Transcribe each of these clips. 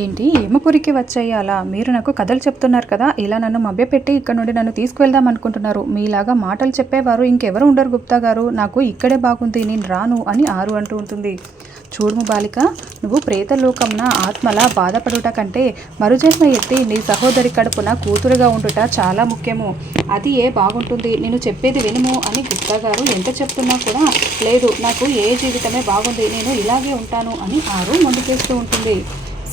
ఏంటి? ఎమ్మపురికి వచ్చేయాలా మీరు నాకు కథలు చెప్తున్నారు కదా ఇలా నన్ను మభ్యపెట్టి ఇక్కడ నుండి నన్ను తీసుకువెళ్దాం అనుకుంటున్నారు. మీలాగా మాటలు చెప్పేవారు ఇంకెవరు ఉండరు గుప్తా గారు. నాకు ఇక్కడే బాగుంది నేను రాను అని ఆరు అంటూ ఉంటుంది. చూడుము బాలిక నువ్వు ప్రేతలోకంన ఆత్మలా బాధపడుట కంటే మరుజన్మ ఎత్తి నీ సహోదరి కడుపున కూతురుగా ఉండుట చాలా ముఖ్యము. అది ఏ బాగుంటుంది? నేను చెప్పేది వినుము అని గుప్తా గారు ఎంత చెప్తున్నా కూడా లేదు. నాకు ఏ జీవితమే బాగుంది నేను ఇలాగే ఉంటాను అని ఆరు ముందుకేస్తూ ఉంటుంది.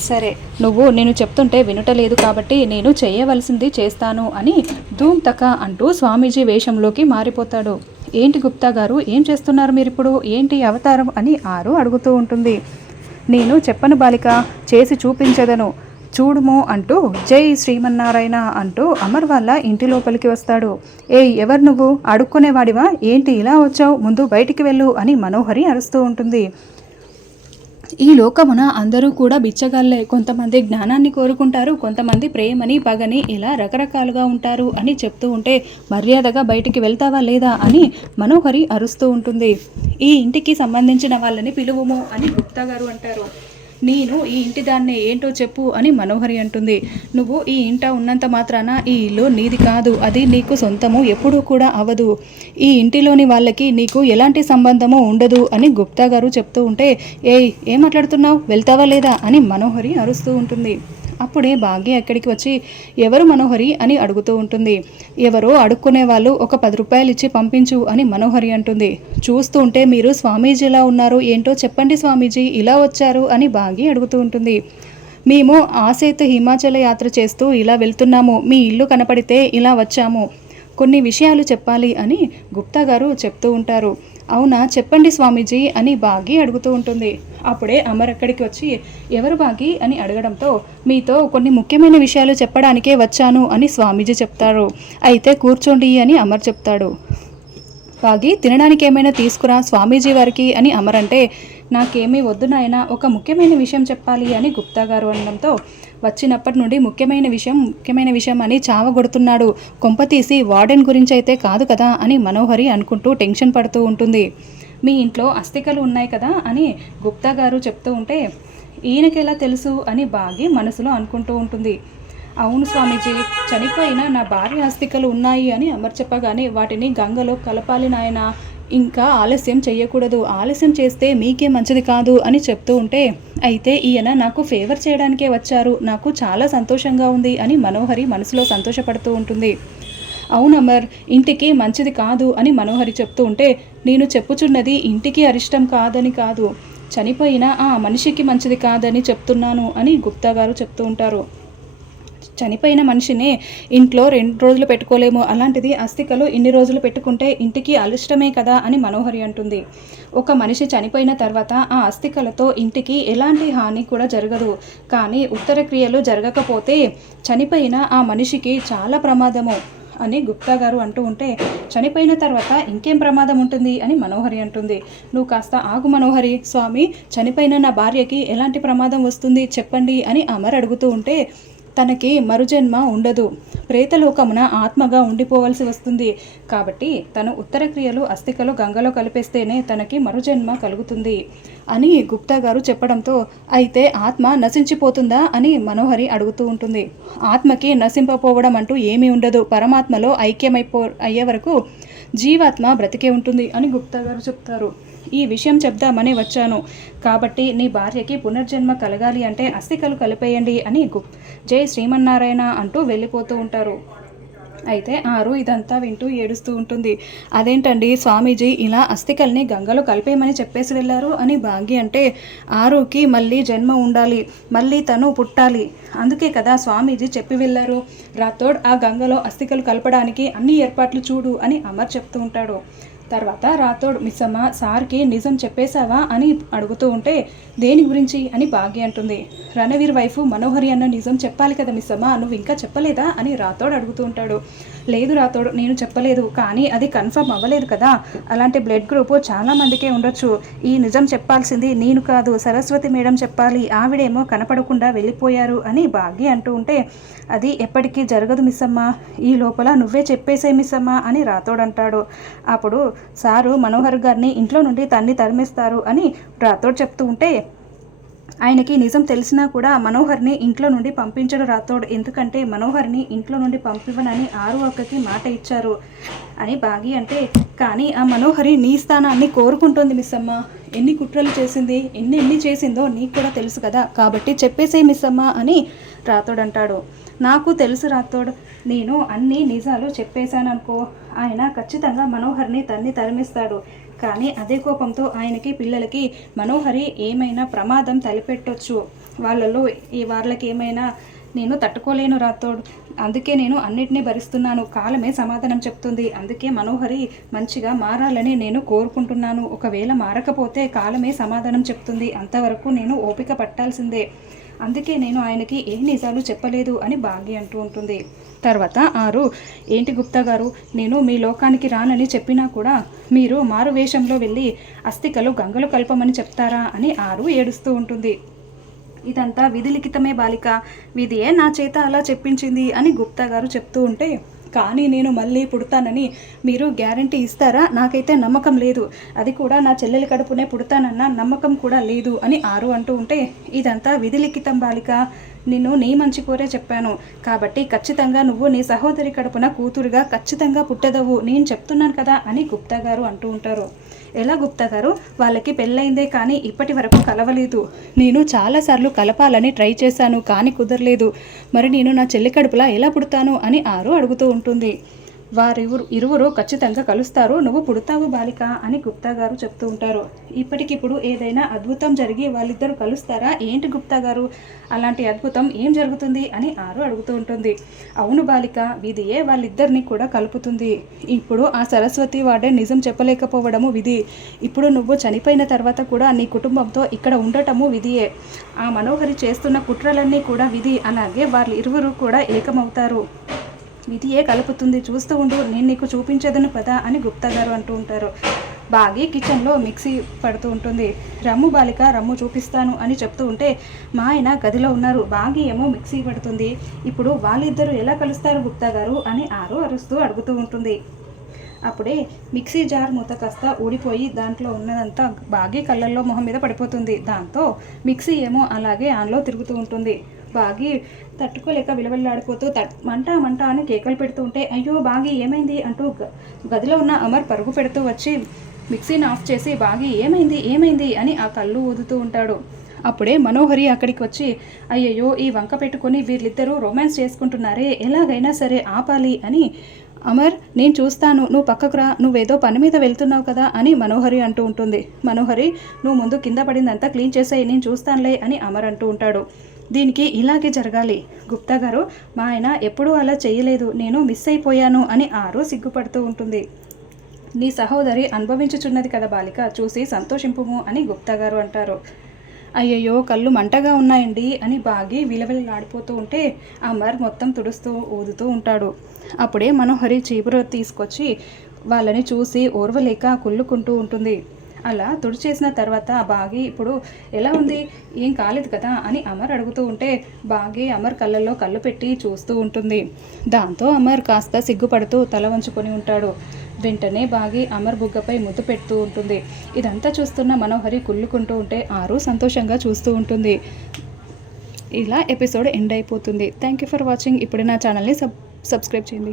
సరే నువ్వు నేను చెప్తుంటే వినుటలేదు కాబట్టి నేను చేయవలసింది చేస్తాను అని ధూమ్ తక అంటూ స్వామీజీ వేషంలోకి మారిపోతాడు. ఏంటి గుప్తా గారు ఏం చేస్తున్నారు మీరు ఇప్పుడు ఏంటి అవతారం అని ఆరు అడుగుతూ ఉంటుంది. నేను చెప్పను బాలిక చేసి చూపించదను. చూడుము అంటూ జై శ్రీమన్నారాయణ అంటూ అమర్ వాళ్ళ ఇంటి లోపలికి వస్తాడు. ఏ ఎవరు నువ్వు? అడుక్కునేవాడివా? ఏంటి ఇలా వచ్చావు? ముందు బయటికి వెళ్ళు అని మనోహరి అరుస్తూ ఉంటుంది. ఈ లోకమున అందరూ కూడా బిచ్చగాళ్ళే. కొంతమంది జ్ఞానాన్ని కోరుకుంటారు కొంతమంది ప్రేమని పగని ఇలా రకరకాలుగా ఉంటారు అని చెప్తూ ఉంటే మర్యాదగా బయటికి వెళ్తావా లేదా అని మనోహరి అరుస్తూ ఉంటుంది. ఈ ఇంటికి సంబంధించిన వాళ్ళని పిలువుము అని గుప్తా గారు అంటారు. నేను ఈ ఇంటి దాన్నే ఏంటో చెప్పు అని మనోహరి అంటుంది. నువ్వు ఈ ఇంట ఉన్నంత మాత్రాన ఈ ఇల్లు నీది కాదు. అది నీకు సొంతము ఎప్పుడూ కూడా అవదు. ఈ ఇంటిలోని వాళ్ళకి నీకు ఎలాంటి సంబంధము ఉండదు అని గుప్తా గారు చెప్తూ ఉంటే ఏయ్ ఏం మాట్లాడుతున్నావు? వెళ్తావా లేదా? అని మనోహరి అరుస్తూ ఉంటుంది. అప్పుడే భాగ్య ఎక్కడికి వచ్చి ఎవరు మనోహరి? అని అడుగుతూ ఉంటుంది. ఎవరో అడుక్కునే వాళ్ళు ఒక పది రూపాయలు ఇచ్చి పంపించు అని మనోహరి అంటుంది. చూస్తూ ఉంటే మీరు స్వామీజీలా ఉన్నారు? ఏంటో చెప్పండి స్వామీజీ ఇలా వచ్చారు అని భాగ్య అడుగుతూ ఉంటుంది. మేము ఆసేతు హిమాచల యాత్ర చేస్తూ ఇలా వెళ్తున్నాము. మీ ఇల్లు కనపడితే ఇలా వచ్చాము. కొన్ని విషయాలు చెప్పాలి అని గుప్తా గారు చెప్తూ ఉంటారు. అవునా? చెప్పండి స్వామీజీ అని బాగి అడుగుతూ ఉంటుంది. అప్పుడే అమర్ అక్కడికి వచ్చి ఎవరు బాగి? అని అడగడంతో మీతో కొన్ని ముఖ్యమైన విషయాలు చెప్పడానికే వచ్చాను అని స్వామీజీ చెప్తారు. అయితే కూర్చోండి అని అమర్ చెప్తాడు. బాగి తినడానికి ఏమైనా తీసుకురా స్వామీజీ వారికి అని అమర్ అంటే నాకేమీ వద్దు నాయన ఒక ముఖ్యమైన విషయం చెప్పాలి అని గుప్తా గారు అనడంతో వచ్చినప్పటి నుండి ముఖ్యమైన విషయం ముఖ్యమైన విషయం అని చావగొడుతున్నాడు. కొంప తీసి వార్డెన్ గురించి అయితే కాదు కదా అని మనోహరి అనుకుంటూ టెన్షన్ పడుతూ ఉంటుంది. మీ ఇంట్లో అస్థికలు ఉన్నాయి కదా అని గుప్తా గారు చెప్తూ ఉంటే ఈయనకెలా తెలుసు అని బాగి మనసులో అనుకుంటూ ఉంటుంది. అవును స్వామీజీ చనిపోయిన నా భార్య అస్థికలు ఉన్నాయి అని అమర్ చెప్పగానే వాటిని గంగలో కలపాలి నాయన. ఇంకా ఆలస్యం చేయకూడదు ఆలస్యం చేస్తే మీకే మంచిది కాదు అని చెప్తూ ఉంటే అయితే ఈయన నాకు ఫేవర్ చేయడానికే వచ్చారు. నాకు చాలా సంతోషంగా ఉంది అని మనోహరి మనసులో సంతోషపడుతూ ఉంటుంది. అవును అమర్ ఇంటికి మంచిది కాదు అని మనోహరి చెప్తూ ఉంటే నేను చెప్పుచున్నది ఇంటికి అరిష్టం కాదని కాదు. చనిపోయిన ఆ మనిషికి మంచిది కాదని చెప్తున్నాను అని గుప్తా గారు చెప్తూ ఉంటారు. చనిపోయిన మనిషిని ఇంట్లో రెండు రోజులు పెట్టుకోలేము. అలాంటిది అస్థికలు ఇన్ని రోజులు పెట్టుకుంటే ఇంటికి అలిష్టమే కదా అని మనోహరి అంటుంది. ఒక మనిషి చనిపోయిన తర్వాత ఆ అస్థికలతో ఇంటికి ఎలాంటి హాని కూడా జరగదు. కానీ ఉత్తర క్రియలు జరగకపోతే చనిపోయిన ఆ మనిషికి చాలా ప్రమాదము. అని గుప్తా గారు అంటూ ఉంటే చనిపోయిన తర్వాత ఇంకేం ప్రమాదం ఉంటుంది అని మనోహరి అంటుంది. నువ్వు కాస్త ఆగు మనోహరి స్వామి చనిపోయిన నా భార్యకి ఎలాంటి ప్రమాదం వస్తుంది చెప్పండి అని అమర్ అడుగుతూ ఉంటే తనకి మరుజన్మ ఉండదు. ప్రేతలోకమున ఆత్మగా ఉండిపోవలసి వస్తుంది. కాబట్టి తను ఉత్తర క్రియలు అస్థికలు గంగలో కలిపేస్తేనే తనకి మరుజన్మ కలుగుతుంది. అని గుప్తా గారు చెప్పడంతో అయితే ఆత్మ నశించిపోతుందా అని మనోహరి అడుగుతూ ఉంటుంది. ఆత్మకి నశింపపోవడం అంటూ ఏమీ ఉండదు. పరమాత్మలో ఐక్యమైపో అయ్యే వరకు జీవాత్మ బ్రతికే ఉంటుంది అని గుప్తా గారు చెప్తారు. ఈ విషయం చెప్దామని వచ్చాను. కాబట్టి నీ భార్యకి పునర్జన్మ కలగాలి అంటే అస్థికలు కలిపేయండి అని గుప్ జై శ్రీమన్నారాయణ అంటూ వెళ్ళిపోతూ ఉంటారు. అయితే ఆరు ఇదంతా వింటూ ఏడుస్తూ ఉంటుంది. అదేంటండి స్వామీజీ ఇలా అస్థికల్ని గంగలో కలిపేయమని చెప్పేసి వెళ్ళారు అని భాగ్య అంటే ఆరుకి మళ్ళీ జన్మ ఉండాలి మళ్ళీ తను పుట్టాలి. అందుకే కదా స్వామీజీ చెప్పి వెళ్ళారు రాథోడ్ ఆ గంగలో అస్థికలు కలపడానికి అన్ని ఏర్పాట్లు చూడు అని అమర్ చెప్తూ ఉంటాడు. తర్వాత రాథోడ్ మిస్సమ్మ సార్కి నిజం చెప్పేశావా అని అడుగుతూ ఉంటే దేని గురించి అని భాగ్య అంటుంది. రణవీర్ వైఫ్ మనోహరి అన్న నిజం చెప్పాలి కదా మిస్సమ్మ నువ్వు ఇంకా చెప్పలేదా అని రాథోడ్ అడుగుతూ ఉంటాడు. లేదు రాతోడు నేను చెప్పలేదు కానీ అది కన్ఫర్మ్ అవ్వలేదు కదా. అలాంటి బ్లడ్ గ్రూప్ చాలా మందికే ఉండొచ్చు. ఈ నిజం చెప్పాల్సింది నేను కాదు సరస్వతి మేడం చెప్పాలి. ఆవిడేమో కనపడకుండా వెళ్ళిపోయారు అని భాగ్య అంటూ ఉంటే అది ఎప్పటికీ జరగదు మిస్సమ్మ. ఈ లోపల నువ్వే చెప్పేసే మిస్సమ్మ అని రాతోడంటాడు అప్పుడు సారు మనోహర్ గారిని ఇంట్లో నుండి తన్ని తరిమేస్తారు అని రాతోడు చెప్తూ ఉంటే ఆయనకి నిజం తెలిసినా కూడా మనోహర్ని ఇంట్లో నుండి పంపించడు రాథోడ్. ఎందుకంటే మనోహర్ని ఇంట్లో నుండి పంపివ్వనని ఆరు అక్కకి మాట ఇచ్చారు అని బాగి అంటే కానీ ఆ మనోహరి నీ స్థానాన్ని కోరుకుంటోంది మిస్ అమ్మ ఎన్ని కుట్రలు చేసింది ఎన్ని ఎన్ని చేసిందో నీకు కూడా తెలుసు కదా. కాబట్టి చెప్పేసే మిస్ అమ్మ అని రాథోడ్ అంటాడు. నాకు తెలుసు రాథోడ్. నేను అన్ని నిజాలు చెప్పేశాను అనుకో ఆయన ఖచ్చితంగా మనోహర్ని తన్ని తరిమిస్తాడు. కానీ అదే కోపంతో ఆయనకి పిల్లలకి మనోహరి ఏమైనా ప్రమాదం తలపెట్టొచ్చు. వాళ్ళలో ఈ వాళ్ళకి ఏమైనా నేను తట్టుకోలేను రాథోడ్ అందుకే నేను అన్నిటినీ భరిస్తున్నాను. కాలమే సమాధానం చెప్తుంది. అందుకే మనోహరి మంచిగా మారాలని నేను కోరుకుంటున్నాను. ఒకవేళ మారకపోతే కాలమే సమాధానం చెప్తుంది. అంతవరకు నేను ఓపిక పట్టాల్సిందే. అందుకే నేను ఆయనకి ఏ నిజాలు చెప్పలేదు అని భాగ్య అంటూ ఉంటుంది. తర్వాత ఆరు ఏంటి గుప్తా గారు? నేను మీ లోకానికి రానని చెప్పినా కూడా మీరు మారు వేషంలో వెళ్ళి అస్థికలు గంగలు కలపమని చెప్తారా? అని ఆరు ఏడుస్తూ ఉంటుంది. ఇదంతా విధి లిఖితమే బాలిక. విధియే నా చేత అలా చెప్పించింది అని గుప్తా గారు చెప్తూ ఉంటే కానీ నేను మళ్ళీ పుడతానని మీరు గ్యారంటీ ఇస్తారా? నాకైతే నమ్మకం లేదు. అది కూడా నా చెల్లెలి కడుపునే పుడతానన్న నమ్మకం కూడా లేదు అని ఆరు అంటూ ఉంటే ఇదంతా విధి లిఖితం బాలిక. నిన్ను నీ మంచి కోరే చెప్పాను. కాబట్టి ఖచ్చితంగా నువ్వు నీ సహోదరి కడుపున కూతురుగా ఖచ్చితంగా పుట్టదవు. నేను చెప్తున్నాను కదా అని గుప్తా గారు అంటూ ఉంటారు. ఎలా గుప్తా గారు? వాళ్ళకి పెళ్ళైందే కానీ ఇప్పటి వరకు కలవలేదు. నేను చాలాసార్లు కలపాలని ట్రై చేశాను కానీ కుదరలేదు. మరి నేను నా చెల్లి కడుపులా ఎలా పుడతాను అని ఆరు అడుగుతూ ఉంటుంది. వారివురు ఇరువురు ఖచ్చితంగా కలుస్తారు. నువ్వు పుడతావు బాలిక అని గుప్తా గారు చెప్తూ ఉంటారు. ఇప్పటికిప్పుడు ఏదైనా అద్భుతం జరిగి వాళ్ళిద్దరూ కలుస్తారా? ఏంటి గుప్తా గారు? అలాంటి అద్భుతం ఏం జరుగుతుంది? అని ఆరు అడుగుతూ ఉంటుంది. అవును బాలిక విధియే వాళ్ళిద్దరిని కూడా కలుపుతుంది. ఇప్పుడు ఆ సరస్వతి వాడే నిజం చెప్పలేకపోవడము విధి. ఇప్పుడు నువ్వు చనిపోయిన తర్వాత కూడా నీ కుటుంబంతో ఇక్కడ ఉండటము విధియే. ఆ మనోహరి చేస్తున్న కుట్రలన్నీ కూడా విధి. అలాగే వాళ్ళు ఇరువురు కూడా ఏకమవుతారు. విధియే కలుపుతుంది. చూస్తూ ఉండు నేను నీకు చూపించదను పదా అని గుప్తా గారు అంటూ ఉంటారు. బాగి కిచెన్లో మిక్సీ పడుతూ ఉంటుంది. రమ్ము బాలిక రమ్ము చూపిస్తాను అని చెప్తూ ఉంటే మా ఆయన గదిలో ఉన్నారు. బాగి ఏమో మిక్సీ పడుతుంది. ఇప్పుడు వాళ్ళిద్దరూ ఎలా కలుస్తారు గుప్తా గారు అని ఆరు అరుస్తూ అడుగుతూ ఉంటుంది. అప్పుడే మిక్సీ జార్ మూత కాస్త ఊడిపోయి దాంట్లో ఉన్నదంతా బాగి కళ్ళల్లో మొహం మీద పడిపోతుంది. దాంతో మిక్సీ ఏమో అలాగే ఆన్లో తిరుగుతూ ఉంటుంది. బాగి తట్టుకోలేక విలవిల్లాడిపోతూ తట్ మంట మంట అని కేకలు పెడుతూ ఉంటే అయ్యో బాగి ఏమైంది అంటూ గదిలో ఉన్న అమర్ పరుగు పెడుతూ వచ్చి మిక్సీని ఆఫ్ చేసి బాగి ఏమైంది ఏమైంది అని ఆ కళ్ళు ఊదుతూ ఉంటాడు. అప్పుడే మనోహరి అక్కడికి వచ్చి అయ్యయ్యో ఈ వంక పెట్టుకొని వీళ్ళిద్దరూ రొమాన్స్ చేసుకుంటున్నారే ఎలాగైనా సరే ఆపాలి అని అమర్ నేను చూస్తాను నువ్వు పక్కకు రా నువ్వేదో పని మీద వెళ్తున్నావు కదా అని మనోహరి అంటూ ఉంటుంది. మనోహరి నువ్వు ముందు కింద పడిందంతా క్లీన్ చేసాయి నేను చూస్తానులే అని అమర్ అంటూ ఉంటాడు. దీనికి ఇలాగే జరగాలి. గుప్తా గారు మా ఆయన ఎప్పుడూ అలా చేయలేదు. నేను మిస్ అయిపోయాను అని ఆరు సిగ్గుపడుతూ ఉంటుంది. నీ సహోదరి అనుభవించుచున్నది కదా బాలిక చూసి సంతోషింపుము అని గుప్తా గారు అంటారు. అయ్యయ్యో కళ్ళు మంటగా ఉన్నాయండి అని బాగి విలవిలలాడిపోతూ ఉంటే అమర్ మొత్తం తుడుస్తూ ఊదుతూ ఉంటాడు. అప్పుడే మనోహరి చీపురు తీసుకొచ్చి వాళ్ళని చూసి ఓర్వలేక కుళ్ళుకుంటూ ఉంటుంది. అలా తుడిచేసిన తర్వాత బాగి ఇప్పుడు ఎలా ఉంది? ఏం కాలేదు కదా అని అమర్ అడుగుతూ ఉంటే బాగి అమర్ కళ్ళల్లో కళ్ళు పెట్టి చూస్తూ ఉంటుంది. దాంతో అమర్ కాస్త సిగ్గుపడుతూ తల వంచుకొని ఉంటాడు. వెంటనే బాగి అమర్ బుగ్గపై ముద్దు పెడుతూ ఉంటుంది. ఇదంతా చూస్తున్న మనోహరి కుళ్ళుకుంటూ ఉంటే ఆరు సంతోషంగా చూస్తూ ఉంటుంది. ఇలా ఎపిసోడ్ ఎండ్ అయిపోతుంది. Thank you for watching. ఇప్పుడు నా ఛానల్ని సబ్ సబ్స్క్రైబ్ చేయండి.